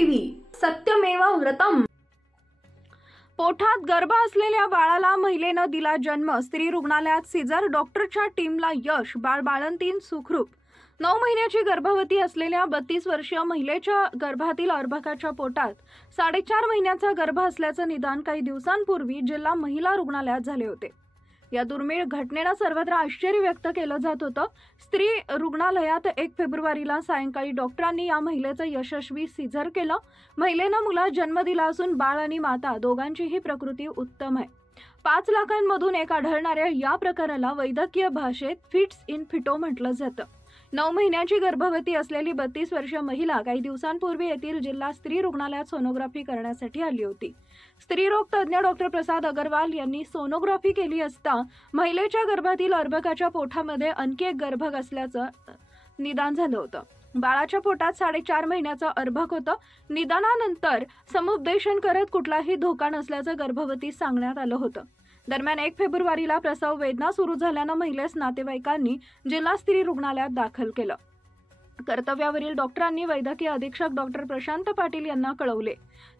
TV सत्यमेव व्रतम। पोटात गर्भ असलेल्या बाळाला महिलेनं दिला जन्म। स्त्री रुग्णालयात सिझर, डॉक्टरच्या टीमला यश। बाळ बाळंतीण सुखरूप। 9 महिन्याची गर्भवती असलेल्या 32 वर्षीय महिलेच्या गर्भातील अर्भकाच्या पोटात 4.5 महिन्याचा गर्भ असल्याचं निदान काही दिवसांपूर्वी जिल्हा महिला रुग्णालयात झाले होते। या दुर्मिळ घटनेला सर्वत्र आश्चर्य व्यक्त केलं जात होतं। स्त्री रुग्णालयात 1 फेब्रुवारीला सायंकाळी डॉक्टरांनी या महिलेचं यशस्वी सिझर केलं। महिलेनं मुलास जन्म दिला असून बाळ आणि माता दोघांचीही प्रकृती उत्तम आहे। 5 लाखांमधून एक आढळणाऱ्या या प्रकाराला वैद्यकीय भाषेत फिट्स इन फिटो म्हटलं जातं। 9 महिन्याची गर्भवती असलेली 32 वर्षीय महिला काही दिवसांपूर्वी येथील जिल्हा स्त्री रुग्णालयात सोनोग्राफी करण्यासाठी आली होती। स्त्रीरोग तज्ञ डॉक्टर प्रसाद अग्रवाल यांनी सोनोग्राफी केली असता महिलेच्या गर्भातील अर्भकाच्या पोटामध्ये आणखी एक गर्भक असल्याचं निदान झालं होतं। बाळाच्या पोटात 4.5 महिन्याचं अर्भक होतं। निदानानंतर समुपदेशन करत कुठलाही धोका नसल्याचं गर्भवतीस सांगण्यात आलं होतं। दरम्यान 1 फेब्रुवारीला प्रसव वेदना सुरू झाल्यानं महिलेस नातेवाईकांनी जिल्हा स्त्री रुग्णालयात दाखल केलं। कर्तव्यावरील डॉक्टरांनी वैद्यकीय अधीक्षक डॉक्टर प्रशांत पाटील यांना कळवले।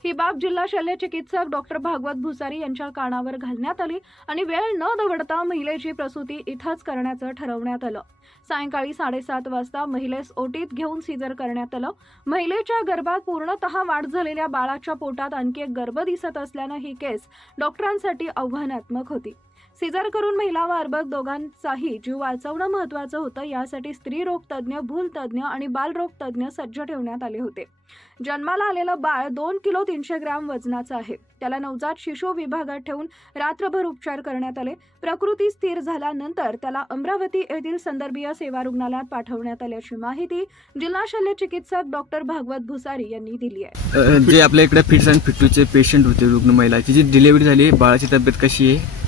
ही बाब जिल्हा शल्य चिकित्सक डॉक्टर भागवत भुसारी यांच्या कानावर घालण्यात आली आणि वेळ न दवडता महिलेची प्रसूती इथंच करण्याचं ठरवण्यात आलं। सायंकाळी 7:30 वाजता महिलेस ओटीत घेऊन सिझर करण्यात आलं। महिलेच्या गर्भात पूर्णतः वाढ झालेल्या बाळाच्या पोटात आणखी एक गर्भ दिसत असल्यानं ही केस डॉक्टरांसाठी आव्हानात्मक होती। सिझर करून महिला व अर्भक दोघांचाही जीव वाचवणं महत्त्वाचं होतं। यासाठी स्त्रीरोग तज्ञ, भूल तज्ञ आणि बालरोग तज्ञ सज्ज ठेवण्यात आले होते। जन्माला आलेलं बाळ 2 किलो 300 ग्रॅम वजनाचं आहे। त्याला नवजात शिशु विभागात ठेवून रात्रभर उपचार करण्यात आले। प्रकृती स्थिर झाल्यानंतर त्याला अमरावती येथील संदर्भीय सेवा रुग्णालयात पाठवण्यात आल्याची माहिती जिल्हा शल्य चिकित्सक डॉक्टर भागवत भुसारी यांनी दिली आहे। जे आपल्या इकडे फिट्स अँड फिटूचे पेशंट होते, रुग्ण महिला, जी डिलिव्हरी झाली, बाळाची तब्येत कशी आहे?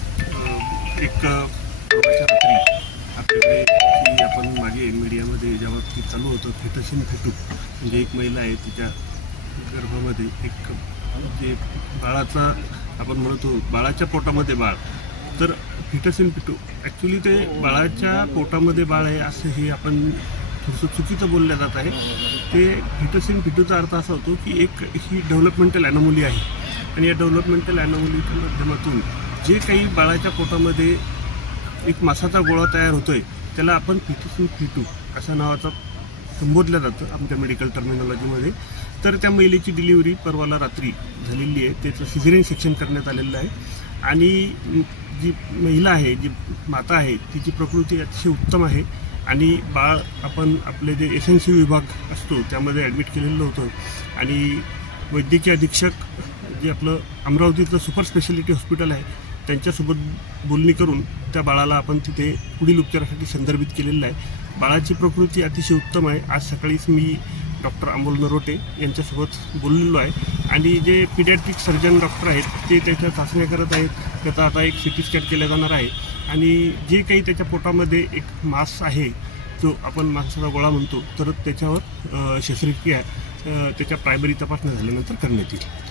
एक रात्री आपल्याकडे की आपण मागे मीडियामध्ये जेव्हा ती चालू होतं फिटस इन फिटू, म्हणजे एक महिला आहे, तिच्या गर्भामध्ये एक जे बाळाचा आपण म्हणतो बाळाच्या पोटामध्ये बाळ, तर फिटस इन फिटू ॲक्च्युली ते बाळाच्या पोटामध्ये बाळ आहे असं हे आपण थोडंसं चुकीचं बोललं जात आहे। ते फिटस इन फिटूचा अर्थ असा होतो की एक ही डेव्हलपमेंटल ॲनोमली आहे आणि या डेव्हलपमेंटल ॲनोमलीच्या माध्यमातून जे काही बाळाच्या पोटामध्ये एक मासाचा गोळा तयार होतोय त्याला आपण फिटस इन फिटू अशा नावाचा संबोधलं जातं आमच्या मेडिकल टर्मिनॉलॉजीमध्ये। तर त्या महिलेची डिलिव्हरी परवाला रात्री झालेली आहे, त्याचं सिझेरियन सेक्शन करण्यात आलेलं आहे आणि जी महिला आहे, जी माता आहे, तिची प्रकृती अतिशय उत्तम आहे आणि बाळ आपण आपले जे एसएनसी विभाग असतो त्यामध्ये ॲडमिट केलेलं होतं आणि वैद्यकीय अधीक्षक जे आपलं अमरावतीतलं सुपर स्पेशालिटी हॉस्पिटल आहे त्यांच्यासोबत बोलणी करून त्या बाळाला आपण तिथे पुढील उपचारासाठी संदर्भित केलेलं आहे। बाळाची प्रकृती अतिशय उत्तम आहे। आज सकाळीच मी डॉक्टर अमोल नरोटे यांच्यासोबत बोललेलो आहे आणि जे पीडियाट्रिक सर्जन डॉक्टर आहेत ते त्याच्या चाचण्या करत आहेत। त्याचा आता एक CT स्कॅन केला जाणार आहे आणि जे काही त्याच्या पोटामध्ये एक मास आहे जो आपण मांसाचा गोळा म्हणतो, तर त्याच्यावर शस्त्रक्रिया त्याच्या प्रायमरी तपासण्या झाल्यानंतर करण्यात येईल।